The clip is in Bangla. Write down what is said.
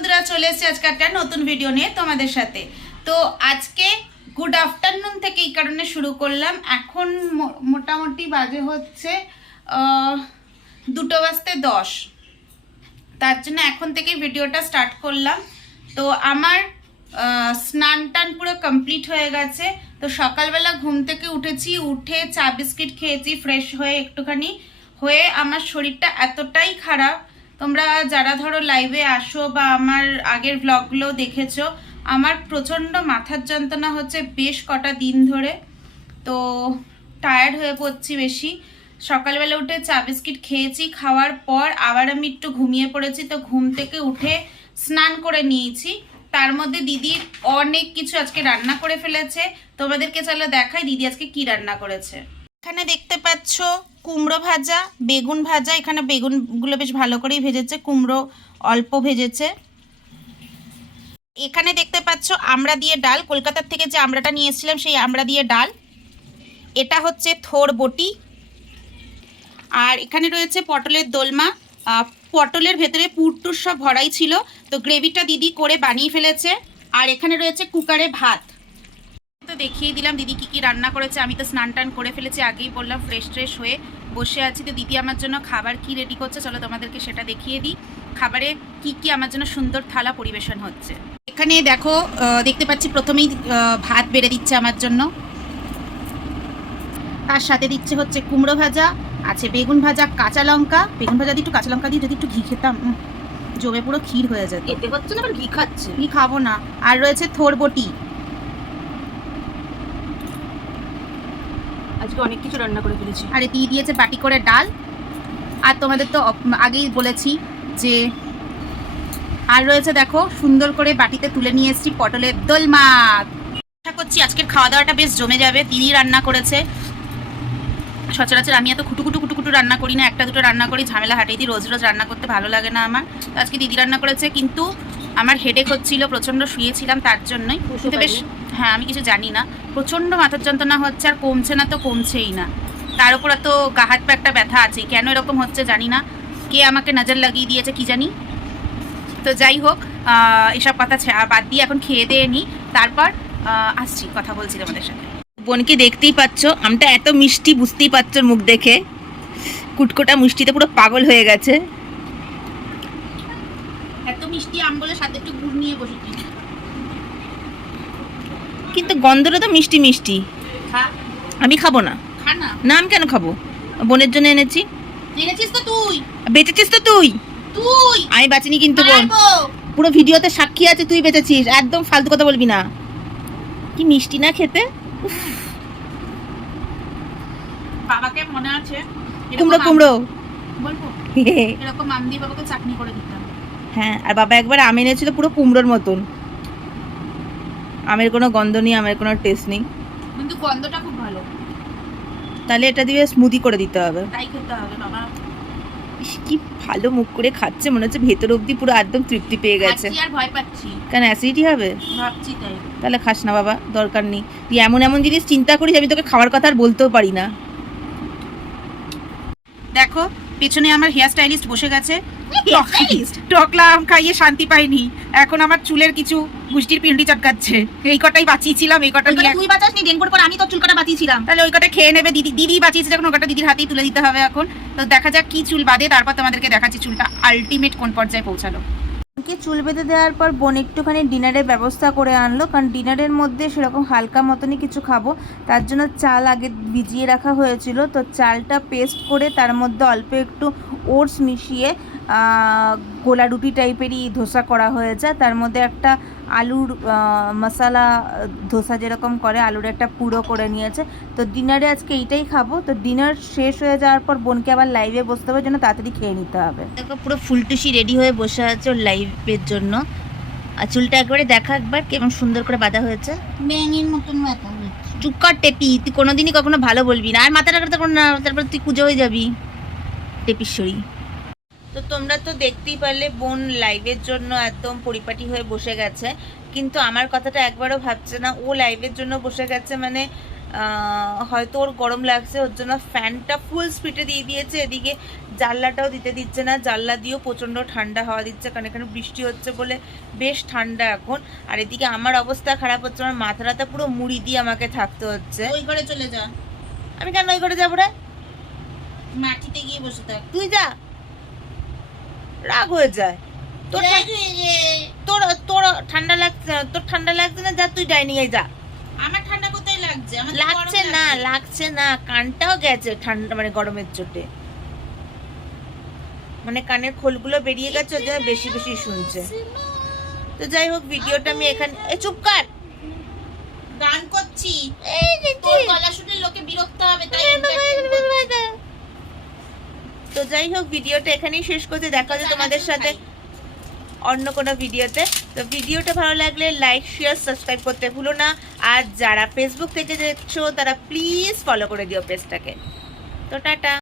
বন্ধুরা, চলে এসেছি আজকে একটা নতুন ভিডিও নিয়ে তোমাদের সাথে। তো আজকে গুড আফটারনুন থেকে এই কারণে শুরু করলাম। এখন মোটামুটি বাজে হচ্ছে 2:10। তার জন্য এখন থেকে ভিডিওটা স্টার্ট করলাম। তো আমার স্নান টান পুরো কমপ্লিট হয়ে গেছে। তো সকালবেলা ঘুম থেকে উঠেছি, উঠে চা বিস্কিট খেয়েছি ফ্রেশ হয়ে একটুখানি হয়ে। আমার শরীরটা এতটাই খারাপ, তোমরা যারা ধরো লাইভে আসো বা আমার আগের ব্লগগুলো দেখেছো, আমার প্রচণ্ড মাথার যন্ত্রণা হচ্ছে বেশ কটা দিন ধরে। তো টায়ার্ড হয়ে পড়ছি বেশি। সকালবেলা উঠে চা বিস্কিট খেয়েছি, খাওয়ার পর আবার আমি একটু ঘুমিয়ে পড়েছি। তো ঘুম থেকে উঠে স্নান করে নিয়েছি। তার মধ্যে দিদির অনেক কিছু আজকে রান্না করে ফেলেছে। তোমাদেরকে চলো দেখাই দিদি আজকে কি রান্না করেছে। এখানে দেখতে পাচ্ছ কুমড়ো ভাজা, বেগুন ভাজা। এখানে বেগুনগুলো বেশ ভালো করেই ভেজেছে, কুমড়ো অল্প ভেজেছে। এখানে দেখতে পাচ্ছ আমড়া দিয়ে ডাল, কলকাতার থেকে যে আমড়াটা নিয়ে এসেছিলাম সেই আমড়া দিয়ে ডাল। এটা হচ্ছে থোর বটি। আর এখানে রয়েছে পটলের দোলমা। পটলের ভেতরে পুরটুর সব ভরাই ছিল, তো গ্রেভিটা দিদি করে বানিয়ে ফেলেছে। আর এখানে রয়েছে কুকারে ভাত। তো দেখিয়ে দিলাম দিদি কি কি রান্না করেছে। আমি তো স্নান টান করে ফেলেছি, আগেই বললাম ফ্রেশ ট্রেশ হয়ে বসে আছি। তো দিদি আমার জন্য খাবার কি রেডি করছে চলো তোমাদেরকে সেটা দেখিয়ে দিই। খাবারে কি কি আমার জন্য সুন্দর থালা পরিবেশন হচ্ছে। এখানে দেখো, দেখতে পাচ্ছি প্রথমেই ভাত বেড়ে দিচ্ছে আমার জন্য। তার সাথে দিচ্ছে হচ্ছে কুমড়ো ভাজা, আছে বেগুন ভাজা, কাঁচা লঙ্কা। বেগুন ভাজা দিয়ে একটু কাঁচা লঙ্কা দিয়ে যদি একটু ঘি খেতাম, জমে পুরো ক্ষীর হয়ে যেত। এতে হচ্ছে না, আবার ঘি খাচ্ছে। ঘি খাবো না। আর রয়েছে থোর বটি। আজকে অনেক কিছু রান্না করে ফেলেছি। আর দিয়ে দিয়েছে বাটি করে ডাল। আর তোমাদের তো আগেই বলেছি যে আর রয়েছে দেখো সুন্দর করে বাটিতে তুলে নিয়ে এসেছি পটলের দোলমা। আশা করছি আজকের খাওয়া দাওয়াটা বেশ জমে যাবে। দিদি রান্না করেছে। সচরাচর আমি এত কুটু কুটু রান্না করি না, একটা দুটো রান্না করি, ঝামেলা হাঁটিয়ে দিই। রোজ রোজ রান্না করতে ভালো লাগে না আমার। তো আজকে দিদি রান্না করেছে, কিন্তু আমার হেডেক হচ্ছিল, প্রচণ্ড শুয়েছিলাম তার জন্যই। কিন্তু বেশ, হ্যাঁ আমি কিছু জানি না, প্রচণ্ড মাথার যন্ত্রণা হচ্ছে আর কমছে না, তো কমছেই না। তার উপর তো গা হাত পা একটা ব্যথা আছে। কেন এরকম হচ্ছে জানি না, কে আমাকে নজর লাগিয়ে দিয়েছে কি জানি। তো যাই হোক, এসব কথা বাদ দিয়ে এখন খেয়ে দিয়ে নিই, তারপর আসছি, কথা বলছি তোমাদের সাথে। বোনকে দেখতেই পাচ্ছ, আমটা এত মিষ্টি, বুঝতেই পারছো মুখ দেখে। কুটকোটা মিষ্টিতে পুরো পাগল হয়ে গেছে। এত মিষ্টি আম বলে সাথে একটু গুড় নিয়ে বসেছি, কিন্তু গন্ধটা তো মিষ্টি মিষ্টি। খা। আমি খাবো না। খা না। না আমি কেন খাবো? বোনের জন্য এনেছি। এনেছিস তো তুই, বেঁচেছিস তো তুই। তুই আমি বাঁচিনি কিন্তু বোন, মারবো। পুরো ভিডিওতে সাক্ষী আছে তুই বেঁচেছিস। একদম ফালতু কথা বলবি না। কি মিষ্টি না খেতে। বাবাকে মনে আছে কুমড়ো কুমড়ো বলবো, এরকম আম দিয়ে বাবাকে চাটনি করে দিতাম। হ্যাঁ, আর বাবা একবার আম এনেছিল পুরো কুমড়োর মতন। আমের কোনো গন্ধ নেই, আমের কোনো টেস্ট নেই, কিন্তু গন্ধটা খুব ভালো। তাহলে এটা দিয়ে স্মুদি করে দিতে হবে। তাই খেতে হবে বাবা। ইস, কি ভালো মুখ করে খাচ্ছে, মনে হচ্ছে ভেতর অবধি পুরো একদম তৃপ্তি পেয়ে গেছে। খাচ্ছি আর ভয় পাচ্ছি, কেন অ্যাসিডিটি হবে? ভাবছি তাই। তাহলে খাস না বাবা, দরকার নেই। তুই এমন এমন জিনিস চিন্তা করিস আমি তোকে খাওয়ার কথা আর বলতেও পারি না। দেখো পেছনে আমার হেয়ার স্টাইলিস্ট বসে গেছে। টকলা আম খাইয়ে শান্তি পাইনি, এখন আমার চুলের কিছু গুষ্টির পিন্ডি চটকাচ্ছে। এই কটাই বাঁচিয়েছিলাম, এই কটা নিয়ে। তুই বাঁচাসনি, ডেঙ্গুর পর আমি তোর চুল কাটা বাঁচিয়েছিলাম। তাহলে ওই কটা খেয়ে নেবে। দিদি বাঁচিয়েছে যখন, ওই কটা দিদির হাতেই তুলে দিতে হবে এখন। তো দেখা যাক কি চুল বাঁধে, তারপর তোমাদেরকে দেখাচ্ছি চুলটা আলটিমেট কোন পর্যায়ে পৌঁছালো। চুল বেঁধে দেওয়ার পর বোন একটুখানি ডিনারের ব্যবস্থা করে আনলো, কারণ ডিনারের মধ্যে সেরকম হালকা মতনই কিছু খাবো। তার জন্য চাল আগে ভিজিয়ে রাখা হয়েছিল, তো চালটা পেস্ট করে তার মধ্যে অল্প একটু ওটস মিশিয়ে গোলা রুটি টাইপেরই ধোসা করা হয়েছে। তার মধ্যে একটা আলুর মশলা ধোসা যেরকম করে, আলুর একটা পুরো করে নিয়েছে। তো ডিনারে আজকে এইটাই খাবো। তো ডিনার শেষ হয়ে যাওয়ার পর বোনকে আবার লাইভে বসতে হবে, জন্য তাড়াতাড়ি খেয়ে নিতে হবে। দেখো পুরো ফুলটুসি রেডি হয়ে বসে আছে ওর লাইভের জন্য। আর চুলটা একবারে দেখা একবার কেমন সুন্দর করে বাঁধা হয়েছে। ব্যাঙের মতন ব্যথা হচ্ছে। চুপ কর টেপি, তুই কোনোদিনই কখনো ভালো বলবি না। আর মাথাটা কাটতে না, তারপর তুই পুজো হয়ে যাবি টেপিশ্বরী। তো তোমরা তো দেখতেই পারলে বোন লাইভের জন্য একদম পরিপাটি হয়ে বসে গেছে, কিন্তু আমার কথাটা একবারও ভাবছে না। ও লাইভের জন্য বসে গেছে মানে হয়তো ওর গরম লাগছে, ওর জন্য ফ্যানটা ফুল স্পিডে দিয়ে দিয়েছে। এদিকে জানলাটাও দিতে দিচ্ছে না, জানলা দিয়েও প্রচণ্ড ঠান্ডা হাওয়া দিচ্ছে, কারণ এখানে বৃষ্টি হচ্ছে বলে বেশ ঠান্ডা এখন। আর এদিকে আমার অবস্থা খারাপ হচ্ছে, আমার মাথাটা পুরো মুড়ি দিয়ে আমাকে থাকতে হচ্ছে। ওই ঘরে চলে যা। আমি কেন ওই করে যাবো রে? মাটিতে গিয়ে বসে থাক। তুই যা, রাগ হয়ে যায়। তোর তোর তোর ঠান্ডা লাগছে, তোর ঠান্ডা লাগছে না, যা তুই ডাইনিং এ যা। আমার ঠান্ডা কোথায় লাগছে? আমার তো গরম লাগছে না, লাগছে না, কানটাও গেছে ঠান্ডা, মানে গরমের চোটে, মানে কানের খোলগুলো বেরিয়ে গেছে, ওর জন্য বেশি বেশি শুনছে। তো যাই হোক, ভিডিওটা আমি এখানে, চুপ কর, গান করছি, এই যে তোর গলা শুনলে লোকে বিরক্ত হবে, তাই entertain করছি। তো যাই হোক, ভিডিওটা এখানেই শেষ করতে, দেখা হচ্ছে তোমাদের সাথে অন্য কোনো ভিডিওতে। তো ভিডিওটা ভালো লাগলে লাইক, শেয়ার, সাবস্ক্রাইব করতে ভুলো না। আর যারা ফেসবুক থেকে দেখছো তারা প্লিজ ফলো করে দিও পেজটাকে। তো টাটা।